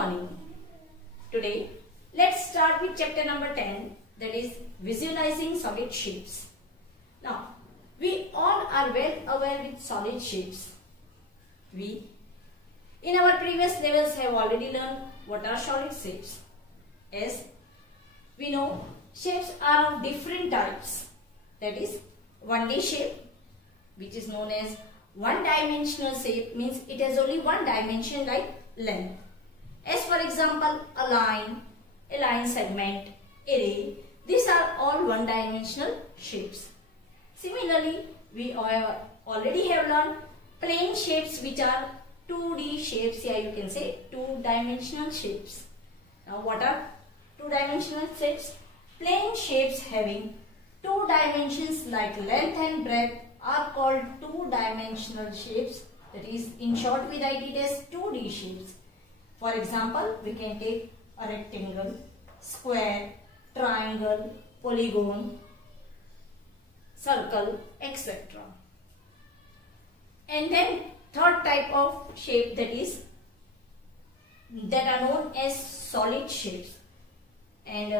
morning. Today, let's start with chapter number 10, that is visualizing solid shapes. Now, we all are well aware with solid shapes. We, in our previous levels, have already learned what are solid shapes. As we know, shapes are of different types. That is, 1D shape, which is known as one-dimensional shape, means it has only one dimension like length. As for example, a line segment, array, these are all one-dimensional shapes. Similarly, we already have learned plane shapes, which are 2D shapes. Here you can say two-dimensional shapes. Now what are two-dimensional shapes? Plane shapes having two dimensions like length and breadth are called two-dimensional shapes. That is, in short, we write it as 2D shapes. For example, we can take a rectangle, square, triangle, polygon, circle, etc. And then third type of shape, that are known as solid shapes, and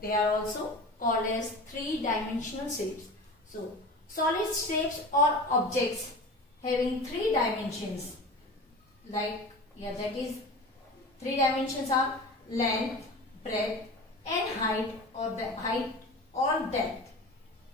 they are also called as three-dimensional shapes. So, solid shapes are objects having three dimensions. Like here, that is, three dimensions are length, breadth, and height, or the height or depth.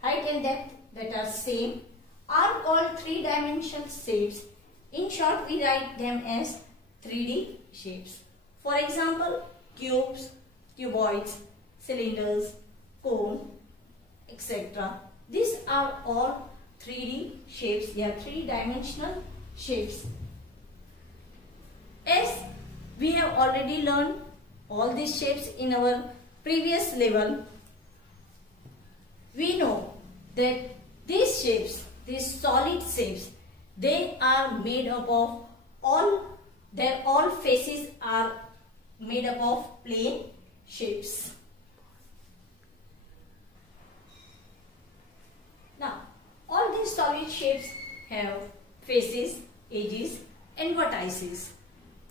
Height and depth that are same are called three-dimensional shapes. In short, we write them as 3D shapes. For example, cubes, cuboids, cylinders, cone, etc. These are all 3D shapes. They are three-dimensional shapes. As we have already learned all these shapes in our previous level, we know that these shapes, these solid shapes, they are made up of all faces are made up of plane shapes. Now, all these solid shapes have faces, edges, and vertices.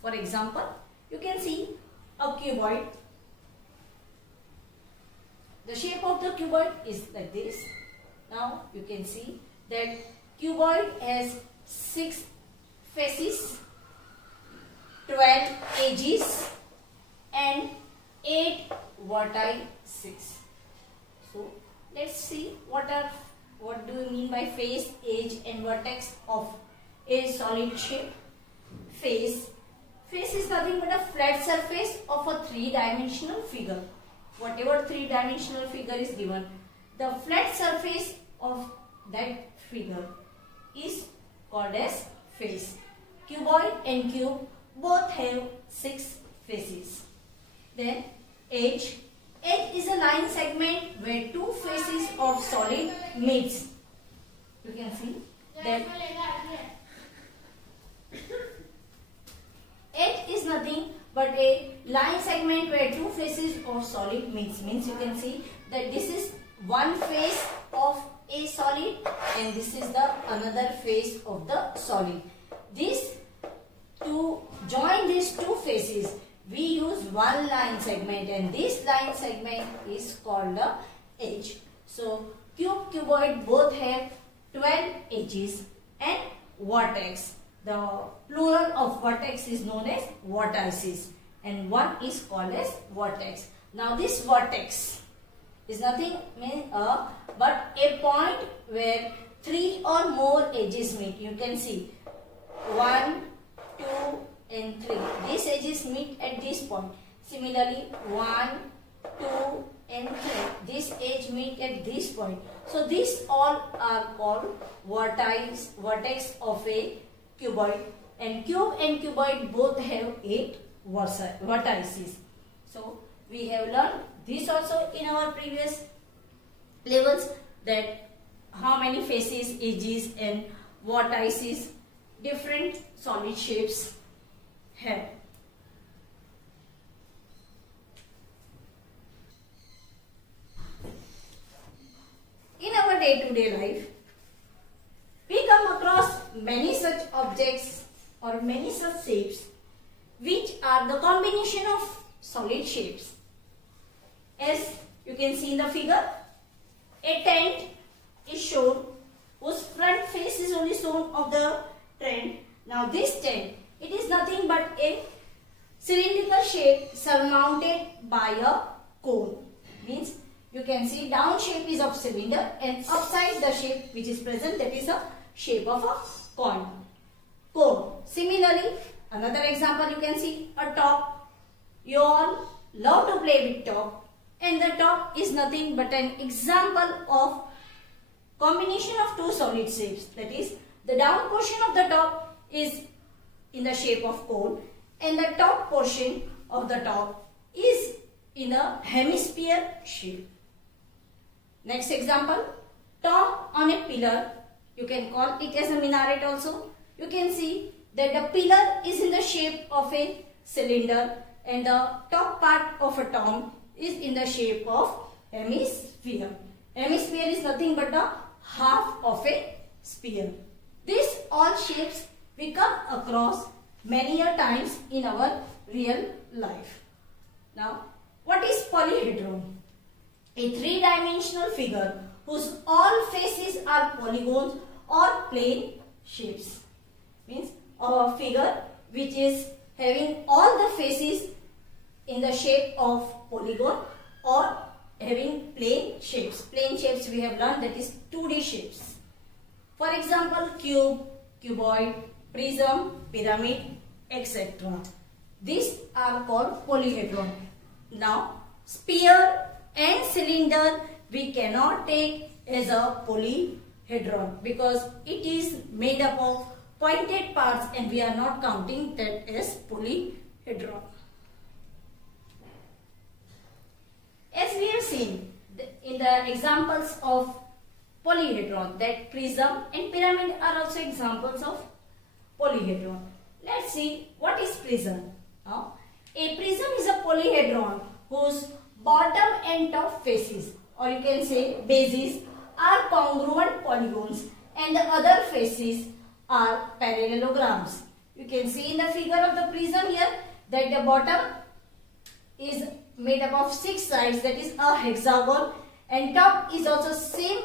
For example, you can see a cuboid. The shape of the cuboid is like this. Now, you can see that cuboid has 6 faces, 12 edges, and 8 vertices. So, let's see what do you mean by face, edge, and vertex of a solid shape. Face is nothing but a flat surface of a three-dimensional figure. Whatever three-dimensional figure is given, the flat surface of that figure is called as face. Cuboid and cube both have 6 faces. Then edge. Edge is a line segment where two faces of solid meets. You can see that edge is nothing but a line segment where two faces of solid meets. Means you can see that this is one face of a solid and this is the another face of the solid. To join these two faces, we use one line segment, and this line segment is called the edge. So, cube, cuboid both have 12 edges and vertex. The plural of vertex is known as vertices, and one is called as vertex. Now, this vertex is nothing but a point where 3 or more edges meet. You can see 1, 2, and 3. These edges meet at this point. Similarly, 1, 2, and 3. This edge meet at this point. So, these all are called vertex of a cuboid, and cube and cuboid both have 8 vertices. So, we have learned this also in our previous levels, that how many faces, edges, and vertices different solid shapes have. In our day-to-day life, we come across many such objects or many such shapes which are the combination of solid shapes. As you can see in the figure, a tent is shown whose front face is only shown of the tent. Now this tent, it is nothing but a cylindrical shape surmounted by a cone. Means you can see down shape is of cylinder and upside the shape which is present, that is a shape of a cone. Similarly, another example you can see a top. You all love to play with top, and the top is nothing but an example of combination of two solid shapes. That is, the down portion of the top is in the shape of cone and the top portion of the top is in a hemisphere shape. Next example, top on a pillar. You can call it as a minaret also. You can see that the pillar is in the shape of a cylinder and the top part of a tomb is in the shape of hemisphere. Hemisphere is nothing but the half of a sphere. These all shapes we come across many a times in our real life. Now, what is polyhedron? A three-dimensional figure whose all faces are polygons or plane shapes. Means a figure which is having all the faces in the shape of polygon or having plane shapes. Plane shapes we have learned, that is 2D shapes. For example, cube, cuboid, prism, pyramid, etc. These are called polyhedron. Now, sphere and cylinder we cannot take as a polyhedron because it is made up of pointed parts and we are not counting that as polyhedron. As we have seen in the examples of polyhedron, that prism and pyramid are also examples of polyhedron. Let's see what is prism. Now, a prism is a polyhedron whose bottom and top faces, or you can say bases, are congruent polygons and the other faces are parallelograms. You can see in the figure of the prism here that the bottom is made up of 6 sides, that is a hexagon, and top is also same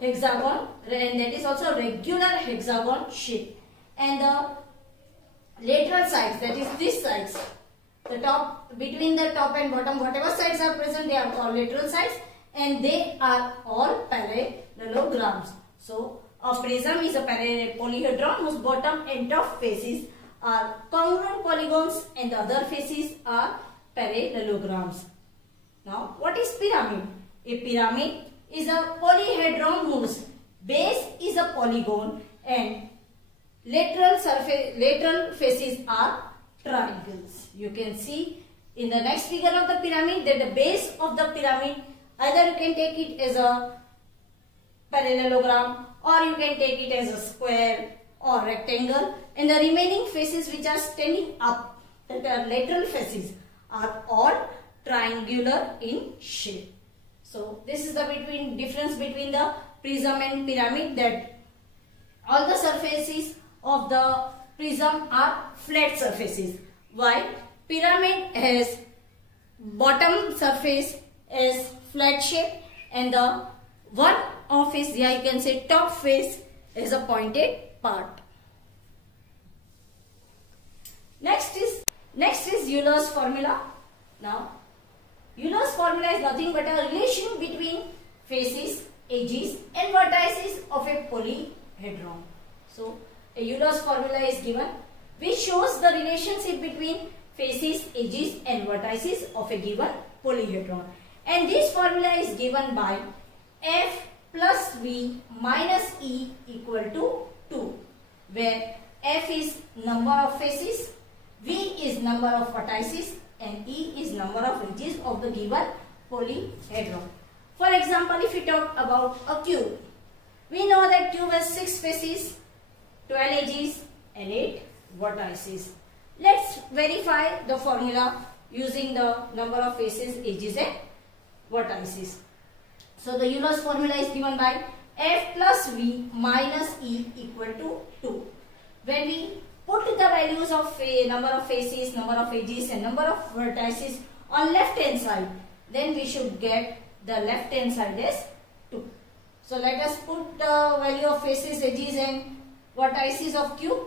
hexagon and that is also regular hexagon shape, and the lateral sides, that is this sides, the top, between the top and bottom, whatever sides are present, they are called lateral sides and they are all parallelograms. So a prism is a polyhedron whose bottom and top faces are congruent polygons and the other faces are parallelograms. Now, what is pyramid? A pyramid is a polyhedron whose base is a polygon and lateral faces are triangles. You can see in the next figure of the pyramid that the base of the pyramid, either you can take it as a parallelogram or you can take it as a square or rectangle, and the remaining faces which are standing up, that are lateral faces, are all triangular in shape. So this is the difference between the prism and pyramid, that all the surfaces of the prism are flat surfaces, while pyramid has bottom surface as flat shape and the one of its, you can say top face, is a pointed part. Next is Euler's formula. Now, Euler's formula is nothing but a relation between faces, edges and vertices of a polyhedron. So, a Euler's formula is given which shows the relationship between faces, edges and vertices of a given polyhedron. And this formula is given by F plus V minus E equal to 2, where F is number of faces, V is number of vertices and E is number of edges of the given polyhedron. For example, if we talk about a cube, we know that cube has 6 faces, 12 edges and 8 vertices. Let's verify the formula using the number of faces, edges and vertices. So the Euler's formula is given by F plus V minus E equal to 2. When we put the values of number of faces, number of edges and number of vertices on left hand side, then we should get the left hand side as 2. So let us put the value of faces, edges and vertices of cube.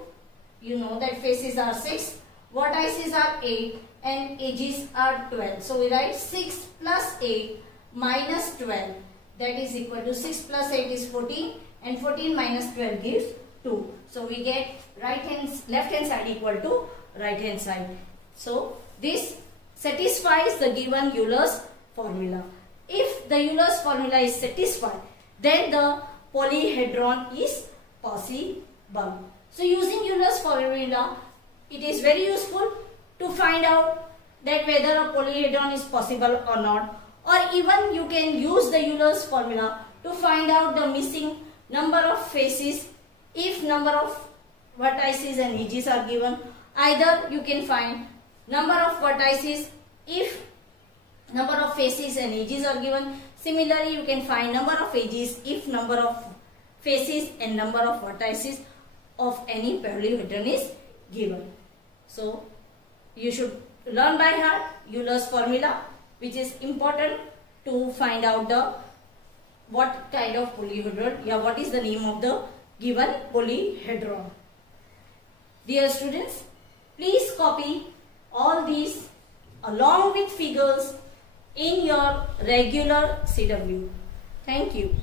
You know that faces are 6, vertices are 8 and edges are 12. So we write 6 plus 8 minus 12, that is equal to 6 plus 8 is 14 and 14 minus 12 gives 2. So we get left hand side equal to right hand side. So this satisfies the given Euler's formula. If the Euler's formula is satisfied, then the polyhedron is possible. So using Euler's formula, it is very useful to find out that whether a polyhedron is possible or not, or even you can use the Euler's formula to find out the missing number of faces if number of vertices and edges are given. Either you can find number of vertices if number of faces and edges are given. Similarly, you can find number of edges if number of faces and number of vertices of any polyhedron is given. So you should learn by heart Euler's formula, which is important to find out the what kind of polyhedron, what is the name of the given polyhedron. Dear students, please copy all these along with figures in your regular CW. Thank you.